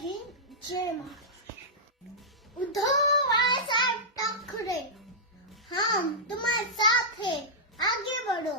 हिंद, जय महाराष्ट्र। उद्धव बाळासाहेब ठाकरे, हम तुम्हारे साथ हैं, आगे बढ़ो।